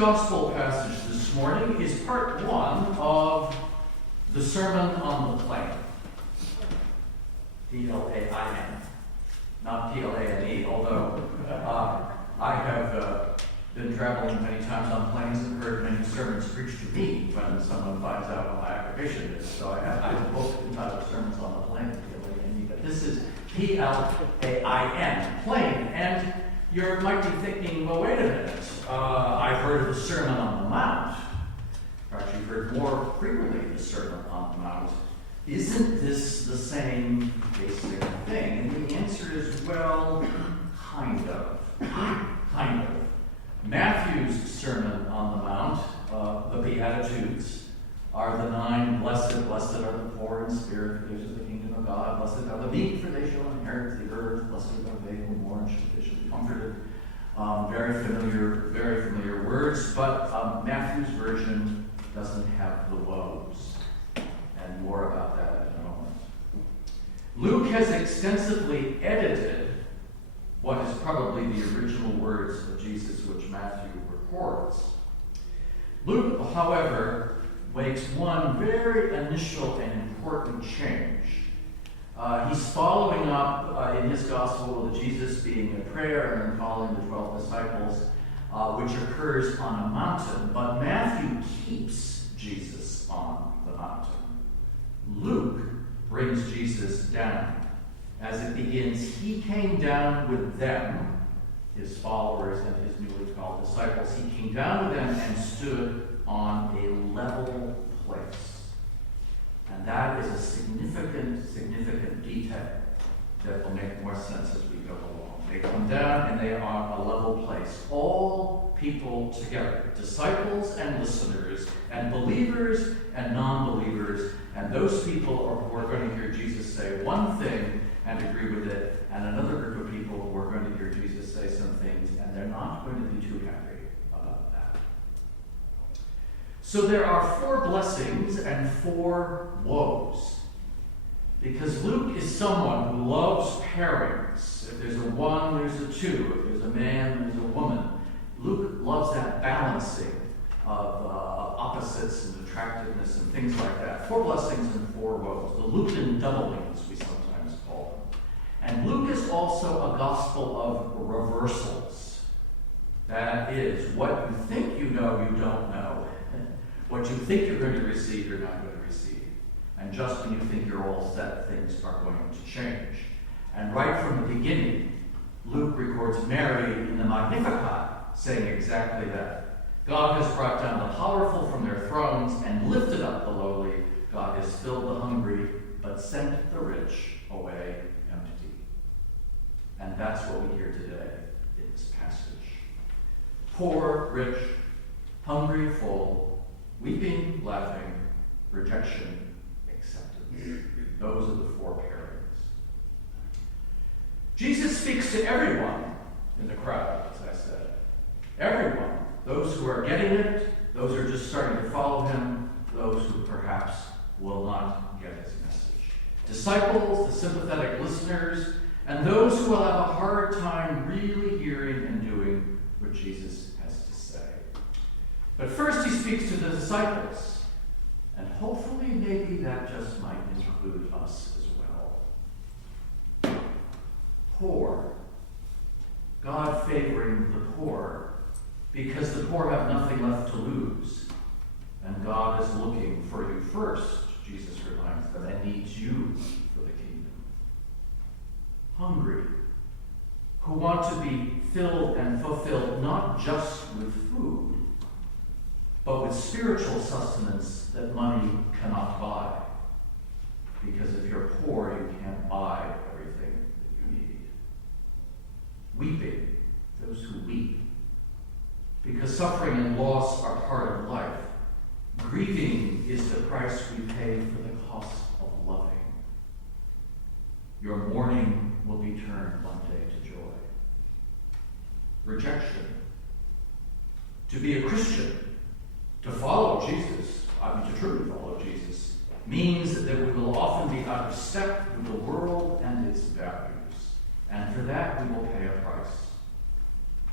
gospel passage this morning is part one of the Sermon on the Plain. P-L-A-I-N, not P-L-A-N-E, although I have been traveling many times on planes and heard many sermons preached to me when someone finds out what my occupation is. So I have a book entitled Sermons on the Plain, P-L-A-N-E, but this is P-L-A-I-N, plain. And you might be thinking, well, wait a minute. I've heard of the Sermon on the Mount. Perhaps you've heard more frequently the Sermon on the Mount. Isn't this the same basic thing? And the answer is, well, kind of. Kind of. Matthew's Sermon on the Mount, the Beatitudes, are the 9 blessed. Blessed are the poor in spirit, for theirs is the kingdom of God. Blessed are the meek, for they shall inherit the earth. Blessed are they who mourn, for they shall be comforted. Very familiar words, but Matthew's version doesn't have the woes. And more about that in a moment. Luke has extensively edited what is probably the original words of Jesus, which Matthew records. Luke, however, makes one very initial and important change. He's following up in his gospel with Jesus being in prayer and then calling the 12 disciples, which occurs on a mountain. But Matthew keeps Jesus on the mountain. Luke brings Jesus down. As it begins, he came down with them, his followers and his newly called disciples. He came down with them and stood on a level place. And that is a significant detail that will make more sense as we go along. They come down and they are on a level place. All people together, disciples and listeners, and believers and non-believers, and those people who are going to hear Jesus say one thing and agree with it, and another group of people who are going to hear Jesus say some things, and they're not going to be too happy about that. So there are 4 blessings and 4 woes. Because Luke is someone who loves pairings. If there's a 1, there's a 2. If there's a man, there's a woman. Luke loves that balancing of opposites and attractiveness and things like that. 4 blessings and 4 woes. The Lucan doublings, we sometimes call them. And Luke is also a gospel of reversals. That is, what you think you know, you don't know. What you think you're going to receive, you're not going to receive. And just when you think you're all set, things are going to change. And right from the beginning, Luke records Mary in the Magnificat saying exactly that. God has brought down the powerful from their thrones and lifted up the lowly. God has filled the hungry, but sent the rich away empty. And that's what we hear today in this passage. Poor, rich, hungry, full, weeping, laughing, rejection, acceptance. Those are the 4 pairings. Jesus speaks to everyone in the crowd, as I said. Everyone. Those who are getting it, those who are just starting to follow him, those who perhaps will not get his message. Disciples, the sympathetic listeners, and those who will have a hard time really hearing and doing what Jesus has to say. But first he speaks to the disciples, and hopefully maybe that just might include us as well. Poor. God favoring the poor, because the poor have nothing left to lose. And God is looking for you first, Jesus reminds them, and needs you for the kingdom. Hungry, who want to be filled and fulfilled not just with food, but with spiritual sustenance that money cannot buy. Because if you're poor, you can't buy everything that you need. Weeping, those who weep. Because suffering and loss are part of life. Grieving is the price we pay for the cost of loving. Your mourning will be turned one day to joy. Rejection. To be a Christian, to follow Jesus, to truly follow Jesus, means that we will often be out of step with the world and its values. And for that we will pay a price.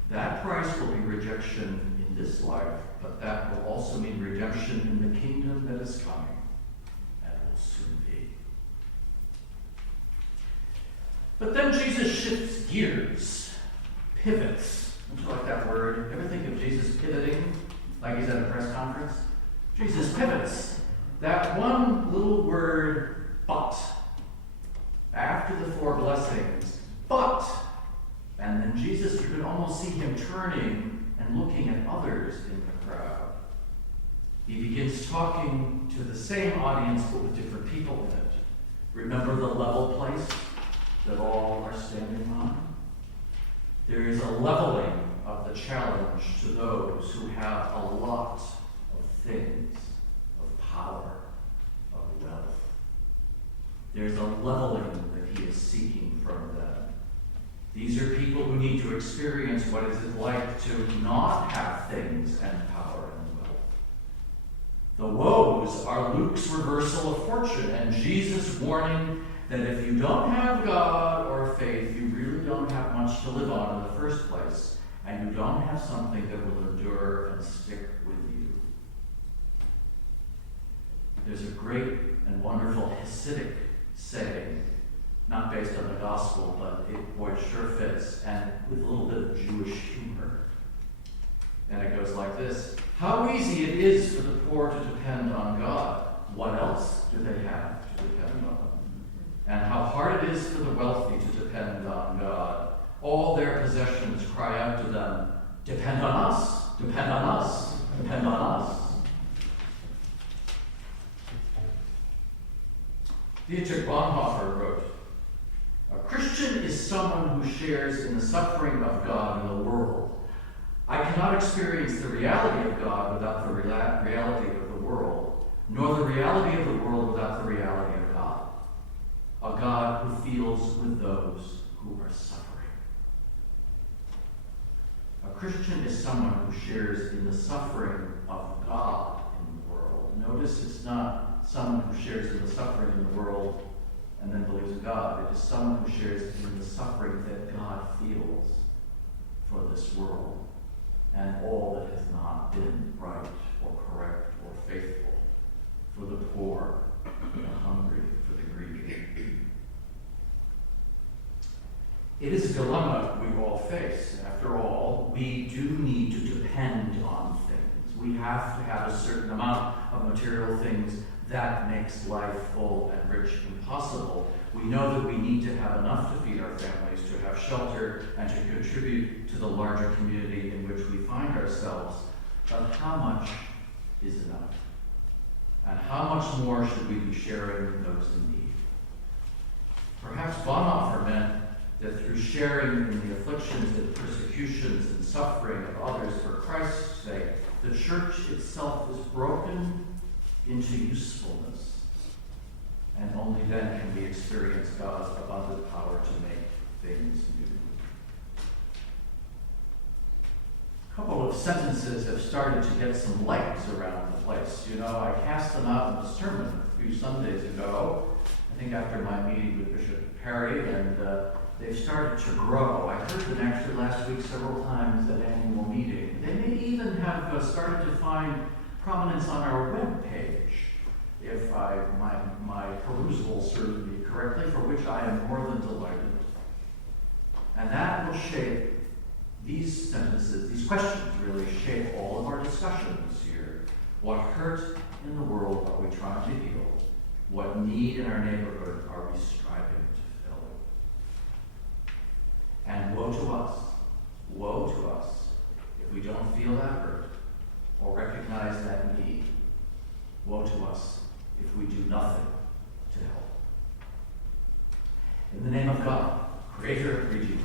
That price will be rejection in this life, but that will also mean redemption in the kingdom that is coming and will soon be. But then Jesus shifts gears, pivots. Don't you like that word? Ever think of Jesus pivoting like he's at a press conference? Jesus pivots. That one little word, but. After the 4 blessings, but. And then Jesus, you could almost see him turning and looking at others in the crowd. He begins talking to the same audience, but with different people in it. Remember the level place that all are standing on? There is a leveling of the challenge to those who have a lot of things, of power, of wealth. There's a leveling that he is seeking from them. These are people who need to experience what is it like to not have things and power and wealth. The woes are Luke's reversal of fortune and Jesus' warning that if you don't have God or faith, you really don't have much to live on in the first place, and you don't have something that will endure and stick with you. There's a great and wonderful Hasidic saying, not based on the gospel, but it sure fits, and with a little bit of Jewish humor. And it goes like this: how easy it is for the poor to depend on God. What else do they have to depend on? And how hard it is for the wealthy to depend on God. All their possessions cry out to them, depend on us, depend on us, depend on us. Dietrich Bonhoeffer wrote, a Christian is someone who shares in the suffering of God in the world. I cannot experience the reality of God without the reality of the world, nor the reality of the world without the reality of God. A God who feels with those who are suffering. A Christian is someone who shares in the suffering of God in the world. Notice it's not someone who shares in the suffering in the world and then believes in God. It is someone who shares in the suffering that God feels for this world and all that has not been right or correct or faithful, for the poor, for the hungry, for the greedy. It is a dilemma we all face. After all, we do need to depend on things. We have to have a certain amount of material things that makes life full and rich and possible. We know that we need to have enough to feed our families, to have shelter, and to contribute to the larger community in which we find ourselves. But how much is enough? And how much more should we be sharing with those in need? Perhaps Bonhoeffer meant that through sharing in the afflictions and persecutions and suffering of others for Christ's sake, the church itself is broken into usefulness. And only then can we experience God's abundant power to make things new. A couple of sentences have started to get some legs around the place. You know, I cast them out in a sermon a few Sundays ago, I think after my meeting with Bishop Perry, and they've started to grow. I heard them actually last week several times at annual meeting. They may even have started to find prominence on our web page, if my perusal serves me correctly, for which I am more than delighted. And that will shape these sentences, these questions really shape all of our discussions here. What hurt in the world are we trying to heal? What need in our neighborhood are we striving to fill? And woe to us, if we don't feel that hurt or recognize that need. Woe to us if we do nothing to help. In the name of God, Creator, Redeemer,